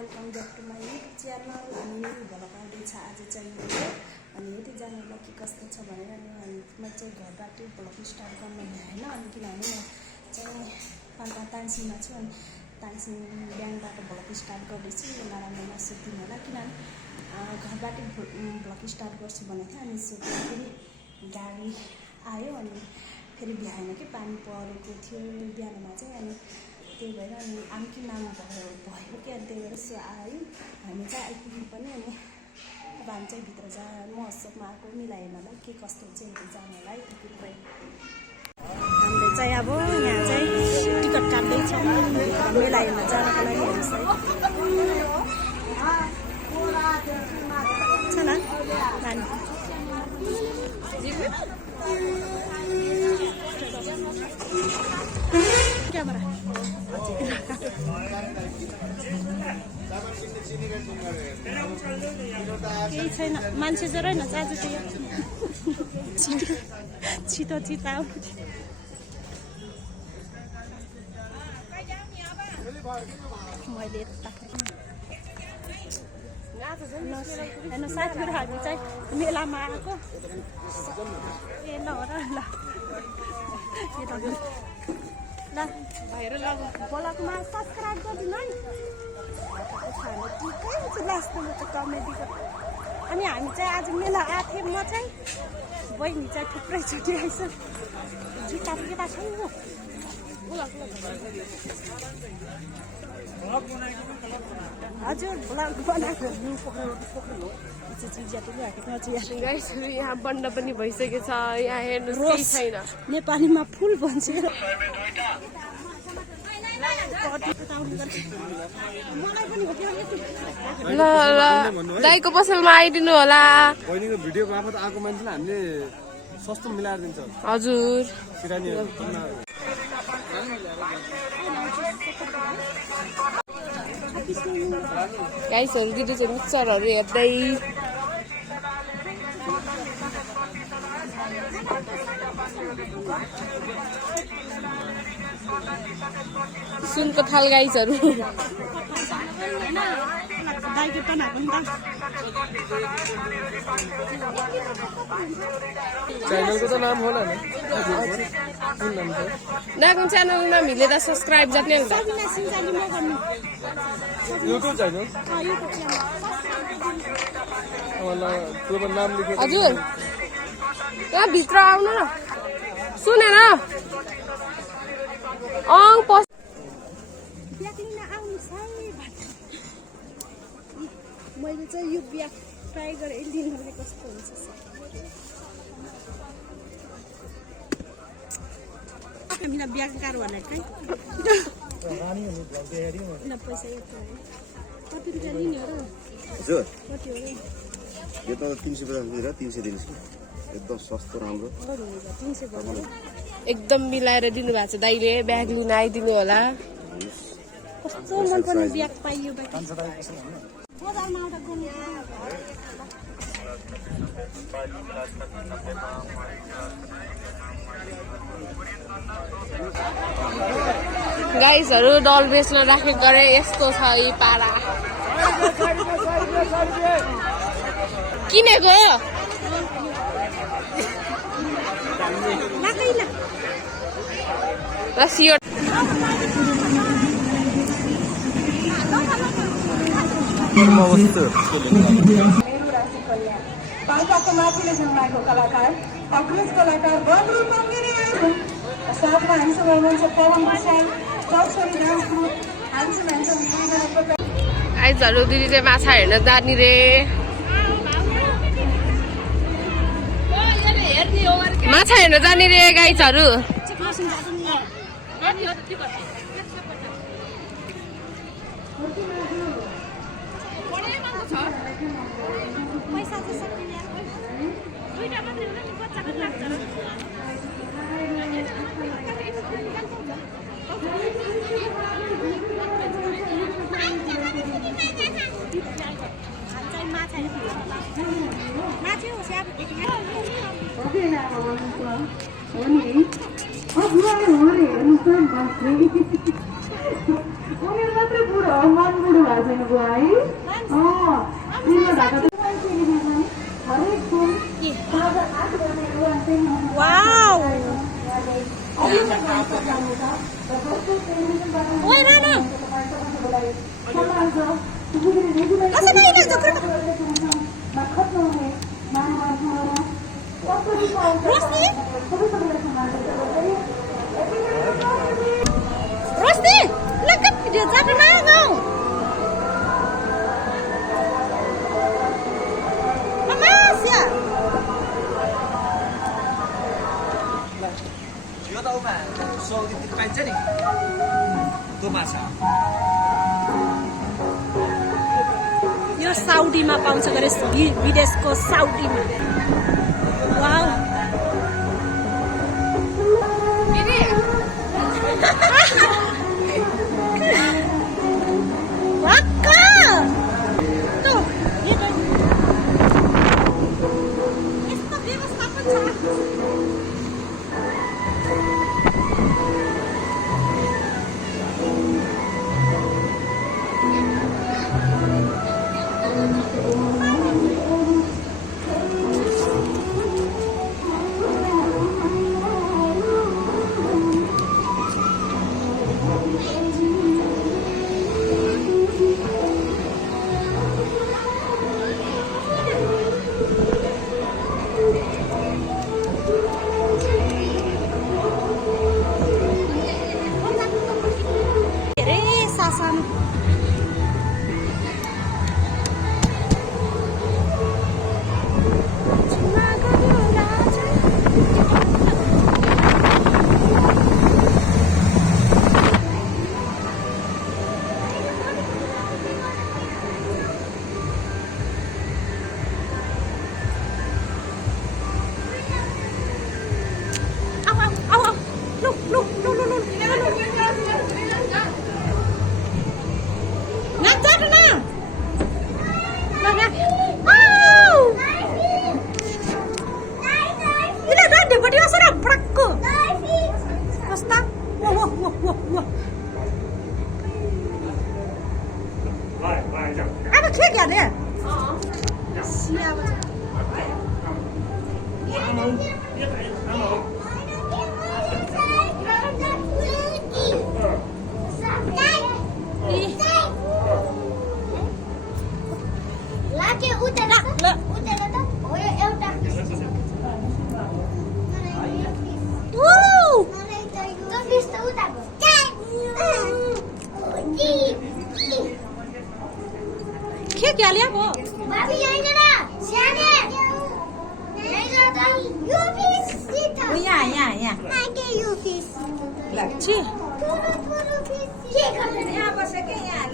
Welcome back to my YouTube channel. अनि vlog आउँदैछ आज चाहिँ अनि यतिजनालाई के कस्तो छ भनेर अनि मैले चाहिँ घरबाट भ्लग स्टार्ट गर्नु भएन। अनि किनभने म चाहिँ तानसिङमा छु अनि तानसिङ बिहानबाट भ्लग स्टार्ट गर्दैछु। नराम्रो नसोचिदिनु होला, किनभने घरबाट भ्लग स्टार्ट गर्छु भनेको थिएँ। अनि सोचेर फेरि गाडी आयो अनि फेरि भ्याएन कि पानी परेको थियो बिहानमा चाहिँ। अनि त्यही भएर अनि आमकी नाम भयो कि अनि त्यही भएर सो आयो हामी चाहिँ आइपुग्नु पनि। अनि अब हामी चाहिँ भित्र महोत्सवमा आएको मिलाएन होला के कस्तो चाहिँ जानु होला है। हामीले चाहिँ अब यहाँ चाहिँ टिकट काट्दैछौँ मेलामा जानको लागि। हेर्नुहोस् है छ न नानी क्यामेरा केही छैन, मान्छे चाहिँ रहेन आज चाहिँ छिटो छिटो आऊ। मैले हेर्नु साथीहरू हामी चाहिँ मेलामा आएको ए ल हो र ल भएर ल ब्लगमा सब्सक्राइब गरिदिनु है। लास्ट म त कमेडीको। अनि हामी चाहिँ आज मेला आएको थियौँ। म चाहिँ बहिनी चाहिँ थुप्रैचोटि आइस जुत्ता केटा छ नि हजुर भ्लग बनाएको यहाँ बन्द पनि भइसकेछ। यहाँ हेर्नु छैन, नेपालीमा फुल भन्छ। ल ल दाइको पसलमा आइदिनु होला। बहिनीको भिडियो मार्फत आएको मान्छेलाई हामीले सस्तो मिलाएर दिन्छ। हजुर गाइसहरू दिदी चाहिँ मिक्सरहरू हेर्दै सुनको थाल गाइसहरू च्यानलको त नाम होला नि दाको च्यानल नाम हिलेर सब्सक्राइब जति हुन्छ। युट्युब च्यानल नाम लेखेर हजुर यहाँ भित्र आउनु न सुनेन पस मैले चाहिँ यो ब्याग ट्राई गरेँ लिनुलाई कस्तो हुन्छ। हामीलाई ब्याग कार भनेको पैसा कति रुपियाँ लिने हो र? हजुर कति हो यो त 350 रुपियाँ 300 दिन्छु। एकदम सस्तो राम्रो 300 एकदम मिलाएर दिनु भएको छ दाइले। ब्याग लिन आइदिनु होला। कस्तो मनपर्ने ब्याग पाइयो गाइसहरू डल बेच्न राखेको गरे यस्तो छ यी पारा किनेको रसियो पाल्पाको माथिले जन्माएको कलाकार अग्रज कलाकार बद्रू मङ्गिरे साथमा हामीसँग हुनुहुन्छ पवन विशाल चौछरी डान्स ग्रुप आइजहरू दिदी चाहिँ माछा हेर्न जाने रे। माछा हेर्न जाने रे गाइजहरू। उनीहरू मात्रै बुढो मन बुढो भएको लिनुभयो है दिनमा ढाका टेलिभिजन हरेक दिन साँझ 8 बजे युवा टेलिभिजन वाउ ओइ नाना असो नै नै जकर रोशनी रोशनी look at the Japanese Amasia यो त उमा 100 दिन पाइन्छ नि त्यो माछा यो साउदीमा पाउँछ गरे विदेशको साउदीमा वाउ के क्या लिया वो भाभी यहीं ना सियाने यहीं जाता यू फिश सीता यहाँ मैं के यू फिश छी थोड़ा फिश के करते यहाँ बसेको यहाँ